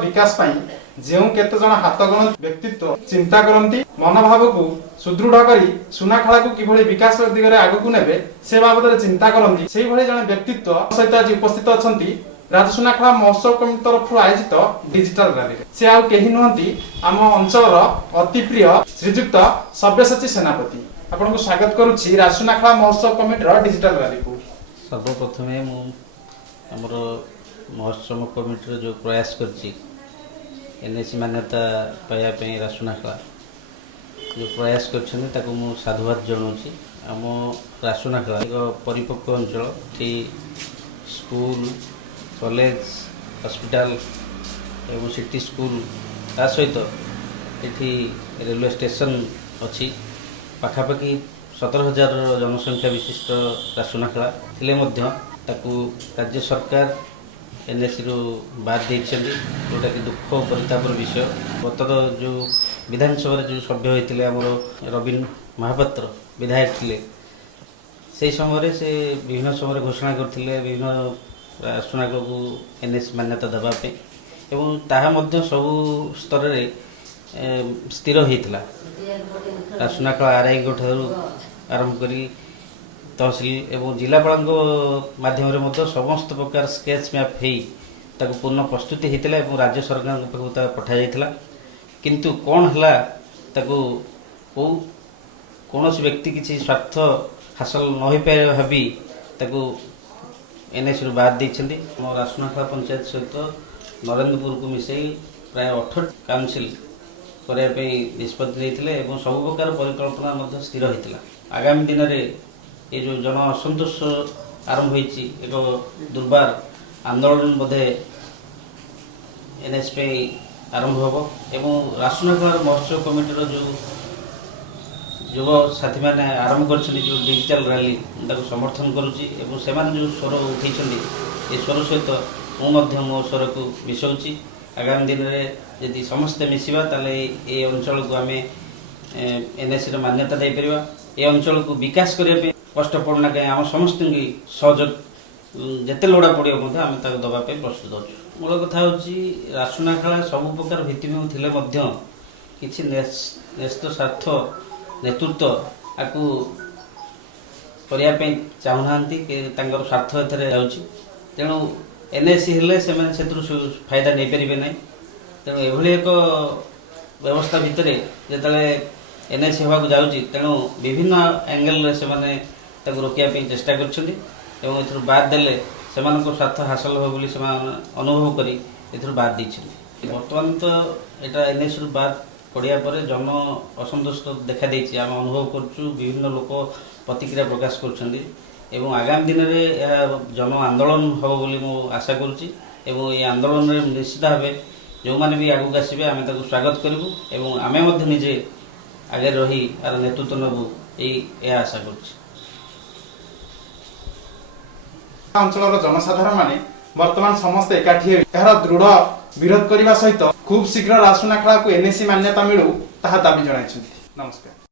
विकास जो केते जन हाथगण व्यक्तित्व चिंता करती मनोभाव को सुदृढ़ करी सुनाखेला को किभली विकास दिगरे आगकू नेबे से बाबद चिंता करती से भली जन व्यक्तित्व सहित आज उपस्थित अछंती राजसुनाखेला महोत्सव कमिटी तरफ आयोजित डिजिटल रैली से आउ केही नहंती आम अंचल अति प्रिय श्रीजुक्त सब्यसाची सेनापति आपन को स्वागत करूछि राजसुनाखेला महोत्सव कमिटी डिजिटल रैली को। सर्वप्रथम हमर महोत्सव कमिटी जो प्रयास करछि एनएसी मान्यता पाइबा राजसुनाखेला जो प्रयास कर साधुवाद जनाऊँगी। आम राजसुनाखेला एक परिपक्व अंचल स्कूल कॉलेज हॉस्पिटल एवं सिटी स्कूल ता सहित ये रेलवे स्टेशन अच्छी पाखापाखि 17,000 जनसंख्या विशिष्ट राजसुनाखेला थिले मध्य ताकू राज्य सरकार एनएसी रू बाद देते जोटा कि दुख परितापर विषय। गत जो विधानसभा जो सभ्य होते आमर रवीन महापात्र विधायक थे से समय से विभिन्न समय घोषणा करते विभिन्न राजसुनाखेला को एनएसी मान्यता देवाई एवं ताहा मध्य सबु स्तर स्थिर होता राजसुनाखेला आरआई ठारू आरंभ करी तहसिल एवं जिलापाल माध्यम समस्त प्रकार स्केच मैप हो पूर्ण प्रस्तुति होता है राज्य सरकार पाखु पठा जाता किंतु कौन है कौन व्यक्ति किसी स्वार्थ हासिल न हो पाए भावी एनएसी बाद देते राजसुनाखेला पंचायत सहित नरेंद्रपुर को मिसई प्राय 18 काउंसिल करने निष्पत्ति लेते सब प्रकार परिकल्पना स्थिर होता। आगामी दिन में ये जो जन असंतोष आरंभ होती एक दुर्बार आंदोलन बोधे एनएस पे आरंभ हम एवं राजसुनाखेला महोत्सव कमिटी जो युव साथी मैंने आरंभ कर डिजिटल रैली समर्थन करुच्ची से जो स्वर उठे ये स्वर सहित मुझे मो स्वर को मिसाऊँगी। आगामी दिन में यदि समस्ते मिसवा ताले ये अंचल को आम एनएसी मान्यता दे पार ये अंचल को विकास करने कष्ट पड़ना कहीं आम समस्त सहयोग जिते लोड़ा पड़ो आम दवाई प्रस्तुत अच्छु। मूल कथा हूँ राजसुनाखेला सब प्रकार भित्तिभूमि थिले किसी न्यस्त स्वार्थ नेतृत्व आपको करने चाहूना स्वार्थ ए तेणु एनएसी हेले से फायदा नहीं पारे ना तेणु एभली एक व्यवस्था भितर जिते एनएसी होगा जाऊँगी तेणु विभिन्न एंगल से रोकने चेष्टा कर बाद देले स्वार्थ हासिल हो अनुभव कर बाद देते। बर्तमान तो यहाँ एनएस रु बाद पड़ा पर जन असंतोष देखा देती आम अनुभव करुँ विभिन्न लोक प्रतिक्रिया प्रकाश कर आगामी दिन में जन आंदोलन हम बोली मु आशा करुँची ये आंदोलन में निश्चित भाव जो मैंने भी आगू आसबे आम स्वागत करूँ आमे निजे आगे रही आर नेतृत्व नबू ये आशा कर अंचल जनसाधारण माने वर्तमान समस्त एकाठी यार दृढ़ विरोध करने सहित खूब शीघ्र राजसुनाखेला को एनएसी मान्यता मिलू ताहा दाबी जणाइछन्ति। नमस्कार।